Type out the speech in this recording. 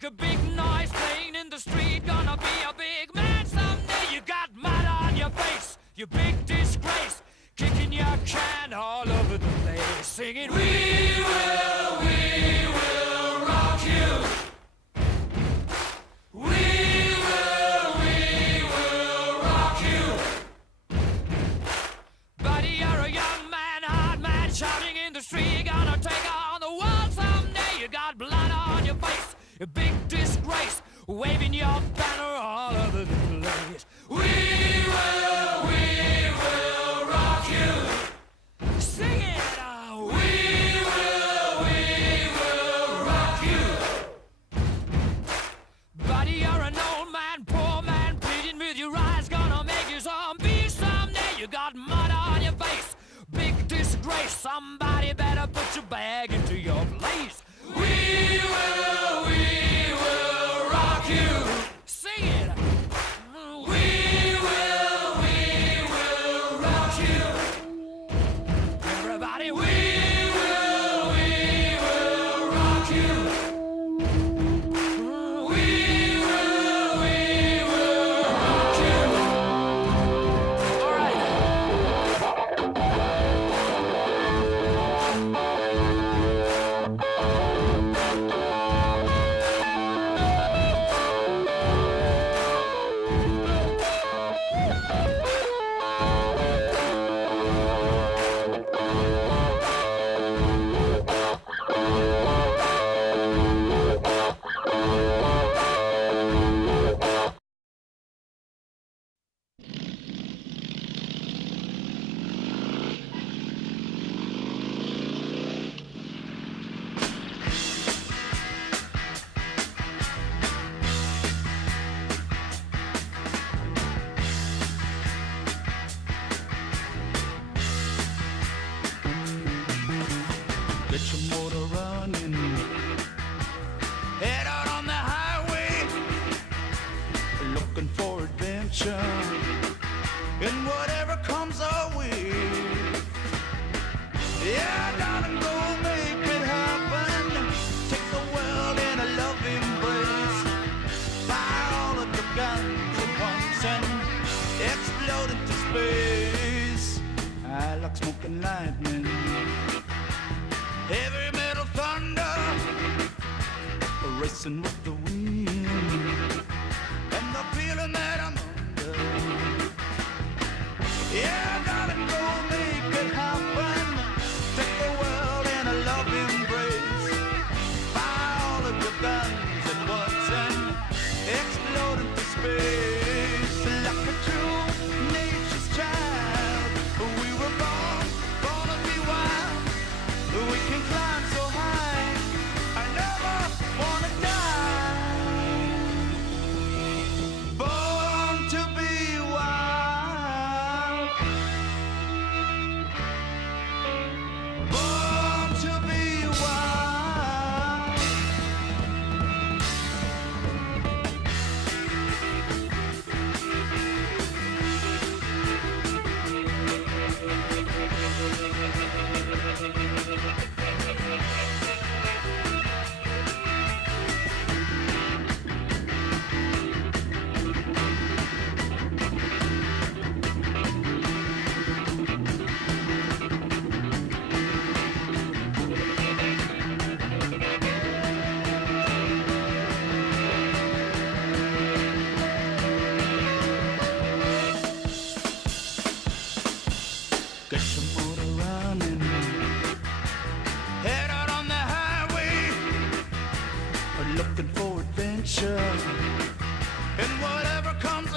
make a big noise playing in the street. Gonna be a big man someday. You got mud on your face, you big disgrace. Kicking your can all over the place, singing, we will rock you. We will rock you. Buddy, you're a young man, hard man, shouting in the street. You're gonna take on the world someday. You got blood on your face, a big disgrace, waving your banner all over the place. We will rock you. Sing it out. We will rock you. Buddy, you're an old man, poor man, pleading with your eyes. Gonna make you zombie someday. You got mud on your face, big disgrace. Somebody better put your bag into your place. We will rock you. Sing it. We will rock you. Everybody, we will rock you. We will rock you. All right. Get your motor running. Head out on the highway, looking for adventure and whatever comes our way. Yeah, darling, go make it happen. Take the world in a love embrace. Fire all of your guns at once and explode into space. I like smoking lightning, heavy metal thunder, racing with the wind, and the feeling that I'm under. Yeah, darling, go make it happen. Take the world in a love embrace. Fire all of your guns at once and explode into space. Like a true nature's child, we were born to be wild. We can climb so high, I never wanna die. Born to be wild. Born to be wild. Get your motor running. Head out on the highway, looking for adventure and whatever comes